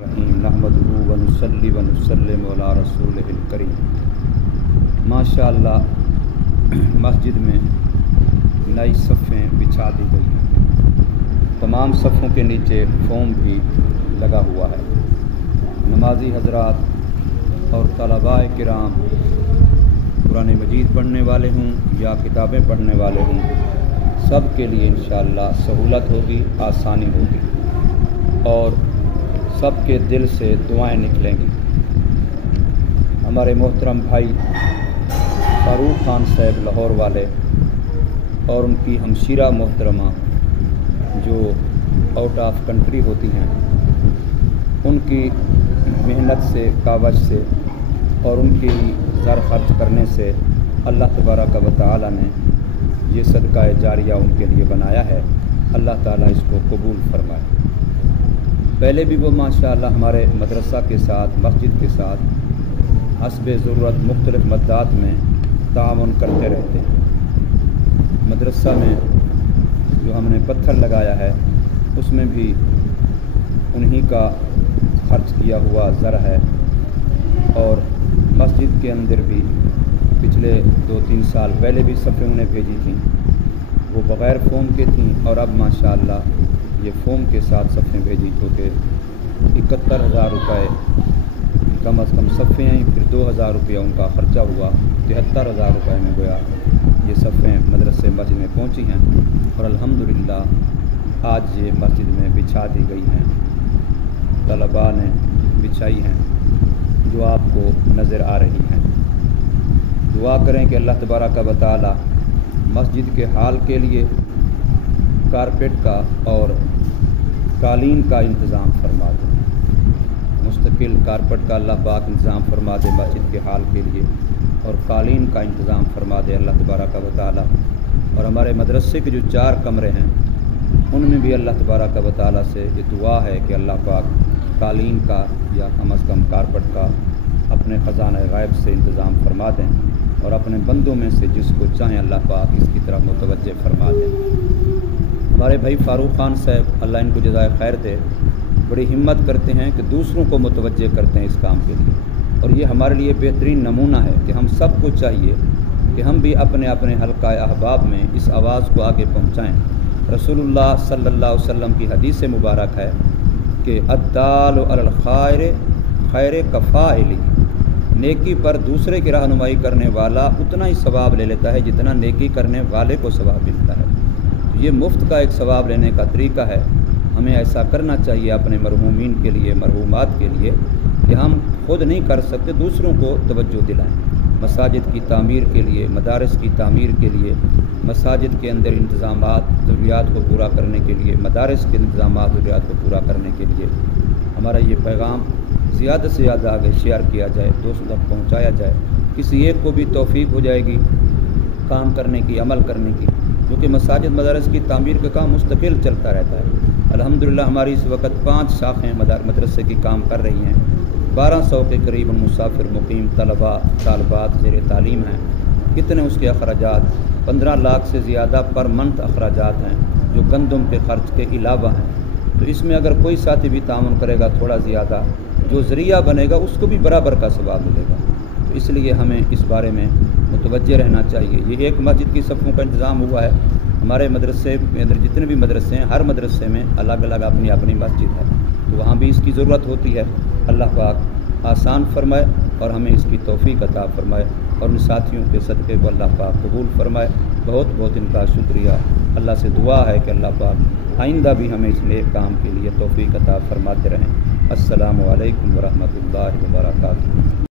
रहीम नहमदुहु व नुसल्ली व नुसल्लिमु अला रसूलिहिल करीम। माशाअल्लाह मस्जिद में नई सफ़ें बिछा दी गई हैं। तमाम सफ़ों के नीचे फोम भी लगा हुआ है। नमाजी हजरात और तलबाए किराम कुरान मजीद पढ़ने वाले हों या किताबें पढ़ने वाले हों, सब के लिए इंशाअल्लाह सहूलत होगी, आसानी होगी और सबके दिल से दुआएं निकलेंगी। हमारे मोहतरम भाई फारूक खान साहब लाहौर वाले और उनकी हमशीरा मोहतरमा जो आउट ऑफ कंट्री होती हैं, उनकी मेहनत से, कावश से और उनकी ज़र खर्च करने से अल्लाह तबारक व तआला ने ये सदका जारिया उनके लिए बनाया है। अल्लाह ताला इसको कबूल फरमाए। पहले भी वो माशाअल्लाह हमारे मदरसा के साथ, मस्जिद के साथ हस्बे ज़रूरत मुख्तलिफ़ मद्दात में ताअवुन करते रहते हैं। मदरसा में जो हमने पत्थर लगाया है उसमें भी उन्हीं का खर्च किया हुआ ज़र है और मस्जिद के अंदर भी पिछले 2-3 साल पहले भी सफ़ें उन्हें भेजी थीं, वो बग़ैर फ़ोम के थीं और अब माशाअल्लाह ये फ़ोम के साथ सफ़ें भेजी जो कि 71,000 रुपये कम अज़ कम सफ़ें आई, फिर 2,000 रुपया उनका ख़र्चा हुआ, 73,000 रुपये में गोया ये सफ़ें मदरसे मस्जिद में पहुँची हैं और अल्हम्दुलिल्लाह आज ये मस्जिद में बिछा दी गई हैं। तलबा ने बिछाई हैं जो आपको नज़र आ रही हैं। दुआ करें कि अल्लाह तबारक व तआला मस्जिद के हाल के लिए कारपेट का और कालीन का इंतज़ाम फरमा दे। मुस्तकिल कारपेट का अल्लाह पाक इंतज़ाम फरमा दे मस्जिद के हाल के लिए और कालीन का इंतज़ाम फरमा दे अल्लाह तबारक व तआला। और हमारे मदरसे के जो 4 कमरे हैं उनमें भी अल्लाह तबारक व तआला से ये दुआ है कि अल्लाह पाक कालीन का या कम अज़ कम कारपेट का अपने ख़ज़ाना गायब से इंतज़ाम फरमा दें और अपने बंदों में से जिसको चाहें अल्लाह पाक इसकी तरफ मुतवज्जे फरमा दें। हमारे भाई फारूक खान साहब अल्लाह इनको जज़ाए खैर दे, बड़ी हिम्मत करते हैं कि दूसरों को मुतवज्जे करते हैं इस काम के लिए और ये हमारे लिए बेहतरीन नमूना है कि हम सबको चाहिए कि हम भी अपने अपने हल्का अहबाब में इस आवाज़ को आगे पहुँचाएँ। रसूलुल्लाह सल्लल्लाहु अलैहि वसल्लम की हदीस मुबारक है कि अद्दाल अलल खैर कफ़ाइली, नेकी पर दूसरे की रहनुमाई करने वाला उतना ही सवाब ले लेता है जितना नेकी करने वाले को सवाब मिलता है। तो ये मुफ्त का एक सवाब लेने का तरीका है। हमें ऐसा करना चाहिए अपने मरहूमीन के लिए, मरहूमात के लिए कि हम खुद नहीं कर सकते, दूसरों को तवज्जो दिलाएं। मसाजिद की तामीर के लिए, मदारस की तामीर के लिए, मसाजिद के अंदर इंतज़ामात ज़रूरियात को पूरा करने के लिए, मदारस के इंतज़ामात ज़रूरियात को पूरा करने के लिए हमारा ये पैगाम ज़्यादा से ज़्यादा आगे शेयर किया जाए, दोस्तों तक पहुँचाया जाए। किसी एक को भी तौफीक हो जाएगी काम करने की, अमल करने की, क्योंकि मसाजिद मदारस की तामीर का काम मुस्तकिल चलता रहता है। अल्हम्दुलिल्लाह हमारी इस वक्त 5 शाखें मदरसे की काम कर रही हैं। 1200 के करीब मुसाफिर मुकीम तलबा तालबात ज़ेर तालीम हैं। कितने उसके अखराजात, 15 लाख से ज़्यादा पर मंथ अखराजात हैं जो गंदम के खर्च के अलावा हैं। तो इसमें अगर कोई साथी भी तामुन करेगा थोड़ा ज़्यादा, जो ज़रिया बनेगा उसको भी बराबर का सवाब मिलेगा। तो इसलिए हमें इस बारे में मुतवज्जे रहना चाहिए। ये एक मस्जिद की सफ़ों का इंतज़ाम हुआ है। हमारे मदरसे में जितने भी मदरसे हैं, हर मदरसे में अलग अलग अपनी अपनी मस्जिद है, तो वहाँ भी इसकी ज़रूरत होती है। अल्लाह पाक आसान फरमाए और हमें इसकी तौफीक अता फरमाए और उन साथियों के सदक़े को अल्लाह पाक कबूल फरमाए। बहुत बहुत इनका शुक्रिया। अल्लाह से दुआ है कि अल्लाह पाक आइंदा भी हमें इस नेक काम के लिए तौफीक अता फरमाते रहें। अस्सलामु अलैकुम व रहमतुल्लाहि व बरकातुहू।